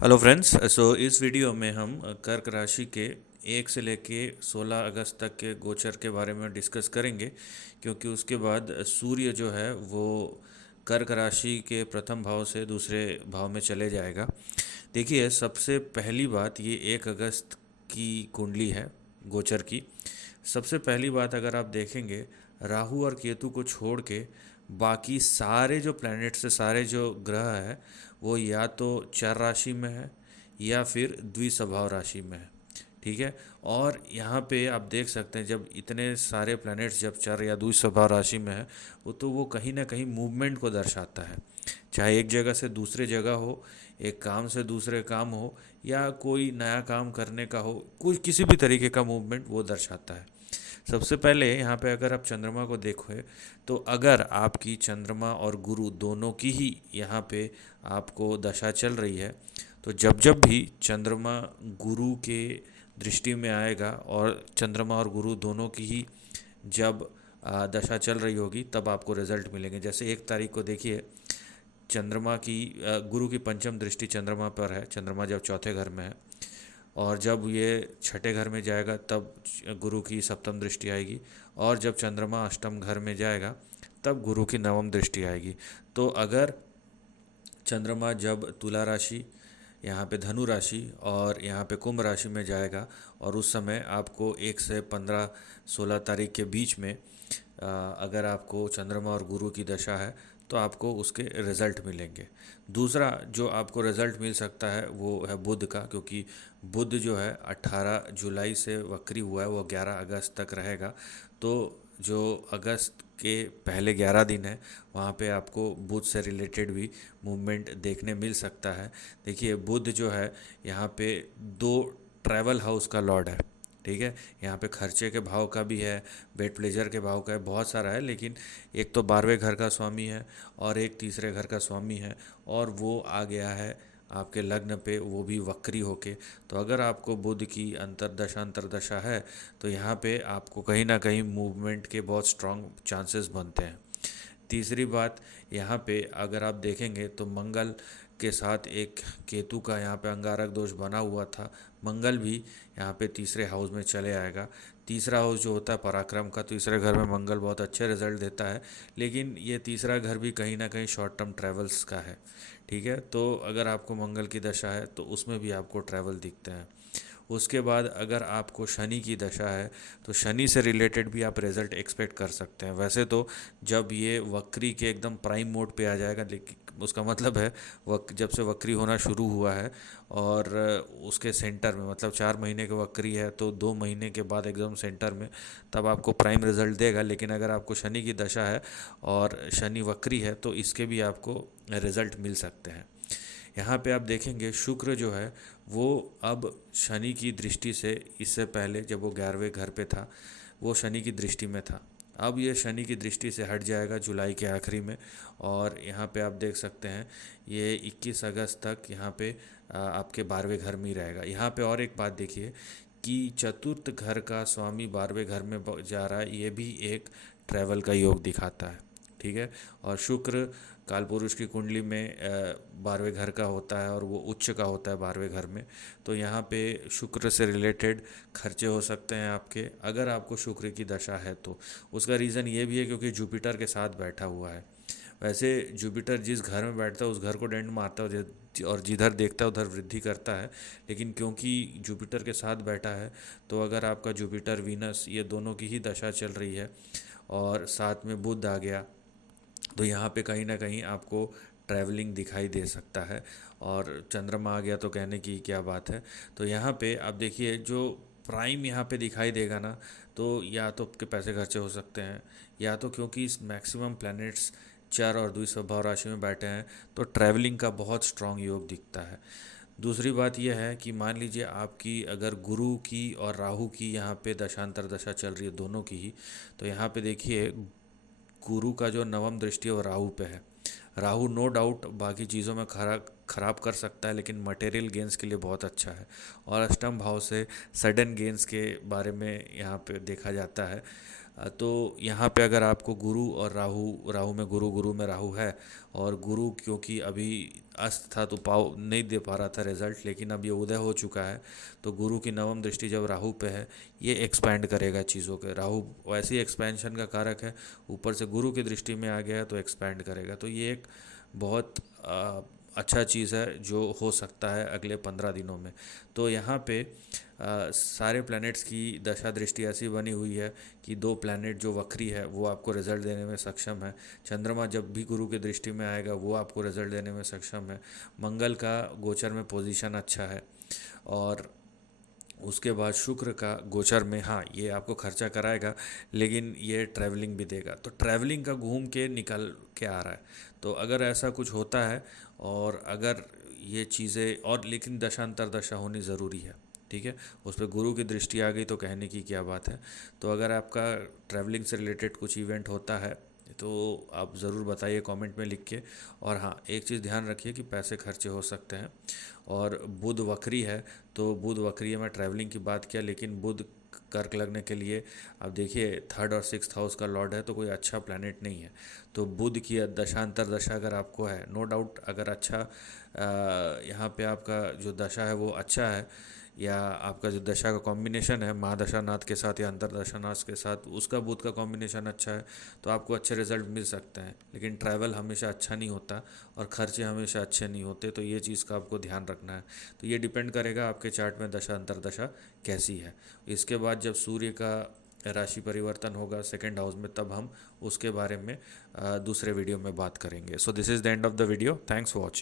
Hello friends. इस video में हम कर्क राशि के 1 से लेके 16 अगस्त तक के गोचर के बारे में डिस्कस करेंगे, क्योंकि उसके बाद सूर्य जो है वो कर्क राशि के प्रथम भाव से दूसरे भाव में चले जाएगा। देखिए, सबसे पहली बात, ये 1 अगस्त की कुंडली है गोचर की। सबसे पहली बात, अगर आप देखेंगे, राहु और केतु को छोड़ के बाकी सारे जो प्लैनेट्स है, सारे जो ग्रह है, वो या तो चर राशि में है या फिर द्विस्वभाव राशि में है। ठीक है। और यहाँ पे आप देख सकते हैं, जब इतने सारे प्लैनेट्स जब चर या द्विस्वभाव राशि में है, वो कहीं ना कहीं मूवमेंट को दर्शाता है। चाहे एक जगह से दूसरे जगह हो, एक काम से दूसरे काम हो, या कोई नया काम करने का हो, कुछ किसी भी तरीके का मूवमेंट वो दर्शाता है। सबसे पहले यहाँ पे अगर आप चंद्रमा को देखोगे, तो अगर आपकी चंद्रमा और गुरु दोनों की ही यहाँ पे आपको दशा चल रही है, तो जब जब भी चंद्रमा गुरु के दृष्टि में आएगा और चंद्रमा और गुरु दोनों की ही जब दशा चल रही होगी, तब आपको रिजल्ट मिलेंगे। जैसे 1 तारीख को देखिए, चंद्रमा की गुरु की पंचम दृष्टि चंद्रमा पर है। चंद्रमा जब चौथे घर में है, और जब ये छठे घर में जाएगा तब गुरु की सप्तम दृष्टि आएगी, और जब चंद्रमा अष्टम घर में जाएगा तब गुरु की नवम दृष्टि आएगी। तो अगर चंद्रमा जब तुला राशि, यहाँ पे धनु राशि और यहाँ पे कुंभ राशि में जाएगा, और उस समय आपको 1 से 15 16 तारीख के बीच में अगर आपको चंद्रमा और गुरु की दशा है, तो आपको उसके रिज़ल्ट मिलेंगे। दूसरा जो आपको रिज़ल्ट मिल सकता है वो है बुध का, क्योंकि बुध जो है 18 जुलाई से वक्री हुआ है, वो 11 अगस्त तक रहेगा। तो जो अगस्त के पहले 11 दिन है, वहाँ पे आपको बुध से रिलेटेड भी मूवमेंट देखने मिल सकता है। देखिए, बुध जो है यहाँ पे दो ट्रैवल हाउस का लॉर्ड है। ठीक है। यहाँ पे खर्चे के भाव का भी है, बेड प्लेजर के भाव का है, बहुत सारा है, लेकिन एक तो 12वें घर का स्वामी है और एक तीसरे घर का स्वामी है, और वो आ गया है आपके लग्न पे, वो भी वक्री होके। तो अगर आपको बुध की अंतरदशा अंतरदशा है, तो यहाँ पे आपको कहीं ना कहीं मूवमेंट के बहुत स्ट्रांग चांसेस बनते हैं। तीसरी बात, यहाँ पे अगर आप देखेंगे तो मंगल के साथ एक केतु का यहाँ पे अंगारक दोष बना हुआ था। मंगल भी यहाँ पे तीसरे हाउस में चले आएगा। तीसरा हाउस जो होता है पराक्रम का, तीसरे घर में मंगल बहुत अच्छे रिजल्ट देता है, लेकिन ये तीसरा घर भी कहीं ना कहीं शॉर्ट टर्म ट्रैवल्स का है। ठीक है। तो अगर आपको मंगल की दशा है तो उसमें भी आपको ट्रैवल दिखते हैं। उसके बाद अगर आपको शनि की दशा है, तो शनि से रिलेटेड भी आप रिजल्ट एक्सपेक्ट कर सकते हैं। वैसे तो जब ये वक्री के एकदम प्राइम मोड पे आ जाएगा, लेकिन उसका मतलब है जब से वक्री होना शुरू हुआ है और उसके सेंटर में, मतलब 4 महीने के वक्री है तो 2 महीने के बाद एकदम सेंटर में, तब आपको प्राइम रिजल्ट देगा। लेकिन अगर आपको शनि की दशा है और शनि वक्री है, तो इसके भी आपको रिजल्ट मिल सकते हैं। यहाँ पे आप देखेंगे शुक्र जो है वो अब शनि की दृष्टि से, इससे पहले जब वो 11वें घर पे था, वो शनि की दृष्टि में था। अब ये शनि की दृष्टि से हट जाएगा जुलाई के आखिरी में, और यहाँ पे आप देख सकते हैं ये 21 अगस्त तक यहाँ पे आपके 12वें घर में ही रहेगा। यहाँ पे और एक बात देखिए कि चतुर्थ घर का स्वामी 12वें घर में जा रहा है, ये भी एक ट्रैवल का योग दिखाता है। ठीक है। और शुक्र कालपुरुष की कुंडली में 12वें घर का होता है, और वो उच्च का होता है 12वें घर में। तो यहाँ पे शुक्र से रिलेटेड खर्चे हो सकते हैं आपके, अगर आपको शुक्र की दशा है तो। उसका रीज़न ये भी है क्योंकि जुपिटर के साथ बैठा हुआ है। वैसे जुपिटर जिस घर में बैठता है उस घर को डेंट मारता है, और जिधर देखता है उधर वृद्धि करता है। लेकिन क्योंकि जुपिटर के साथ बैठा है, तो अगर आपका जुपिटर वीनस ये दोनों की ही दशा चल रही है और साथ में बुध आ गया, तो यहाँ पे कहीं ना कहीं आपको ट्रैवलिंग दिखाई दे सकता है। और चंद्रमा आ गया तो कहने की क्या बात है। तो यहाँ पे आप देखिए, जो प्राइम यहाँ पे दिखाई देगा ना, तो या तो आपके पैसे खर्चे हो सकते हैं, या तो क्योंकि इस मैक्सिमम प्लैनेट्स चर और द्विस्वभाव राशि में बैठे हैं, तो ट्रैवलिंग का बहुत स्ट्रांग योग दिखता है। दूसरी बात यह है कि मान लीजिए आपकी अगर गुरु की और राहु की यहाँ पे दशांतर दशा चल रही है, दोनों की ही, तो यहाँ पे देखिए गुरु का जो नवम दृष्टि है वो राहु पे है। राहु नो डाउट बाकी चीज़ों में खराब कर सकता है, लेकिन मटेरियल गेंस के लिए बहुत अच्छा है। और अष्टम भाव से सडन गेंस के बारे में यहाँ पे देखा जाता है। तो यहाँ पे अगर आपको गुरु और राहु, राहु में गुरु, गुरु में राहु है, और गुरु क्योंकि अभी अस्त था तो पाव नहीं दे पा रहा था रिजल्ट, लेकिन अब ये उदय हो चुका है। तो गुरु की नवम दृष्टि जब राहु पे है, ये एक्सपैंड करेगा चीज़ों के। राहु वैसे ही एक्सपेंशन का कारक है, ऊपर से गुरु की दृष्टि में आ गया है तो एक्सपैंड करेगा। तो ये एक बहुत अच्छा चीज़ है जो हो सकता है अगले 15 दिनों में। तो यहाँ पे सारे प्लैनेट्स की दशा दृष्टि ऐसी बनी हुई है कि दो प्लैनेट जो वक्री है वो आपको रिजल्ट देने में सक्षम है। चंद्रमा जब भी गुरु की दृष्टि में आएगा वो आपको रिजल्ट देने में सक्षम है। मंगल का गोचर में पोजीशन अच्छा है, और उसके बाद शुक्र का गोचर में, हाँ ये आपको खर्चा कराएगा लेकिन ये ट्रैवलिंग भी देगा। तो ट्रैवलिंग का घूम के निकल के आ रहा है। तो अगर ऐसा कुछ होता है, और अगर ये चीज़ें, और लेकिन दशांतर दशा होनी ज़रूरी है, ठीक है। उस पर गुरु की दृष्टि आ गई तो कहने की क्या बात है। तो अगर आपका ट्रैवलिंग से रिलेटेड कुछ इवेंट होता है तो आप ज़रूर बताइए कमेंट में लिख के। और हाँ, एक चीज़ ध्यान रखिए कि पैसे खर्चे हो सकते हैं, और बुध वक्री है। तो बुध वक्री है, मैं ट्रैवलिंग की बात किया, लेकिन बुध कर्क लगने के लिए, अब देखिए थर्ड और सिक्स्थ हाउस का लॉर्ड है तो कोई अच्छा प्लैनेट नहीं है। तो बुध की दशांतर दशा अगर आपको है, नो डाउट अगर अच्छा यहाँ पे आपका जो दशा है वो अच्छा है, या आपका जो दशा का कॉम्बिनेशन है महादशानाथ के साथ या अंतरदशानाथ के साथ, उसका बुध का कॉम्बिनेशन अच्छा है, तो आपको अच्छे रिजल्ट मिल सकते हैं। लेकिन ट्रैवल हमेशा अच्छा नहीं होता, और खर्चे हमेशा अच्छे नहीं होते। तो ये चीज़ का आपको ध्यान रखना है। तो ये डिपेंड करेगा आपके चार्ट में दशा अंतरदशा कैसी है। इसके बाद जब सूर्य का राशि परिवर्तन होगा सेकंड हाउस में, तब हम उसके बारे में दूसरे वीडियो में बात करेंगे। So this is the end of the video. Thanks for watching.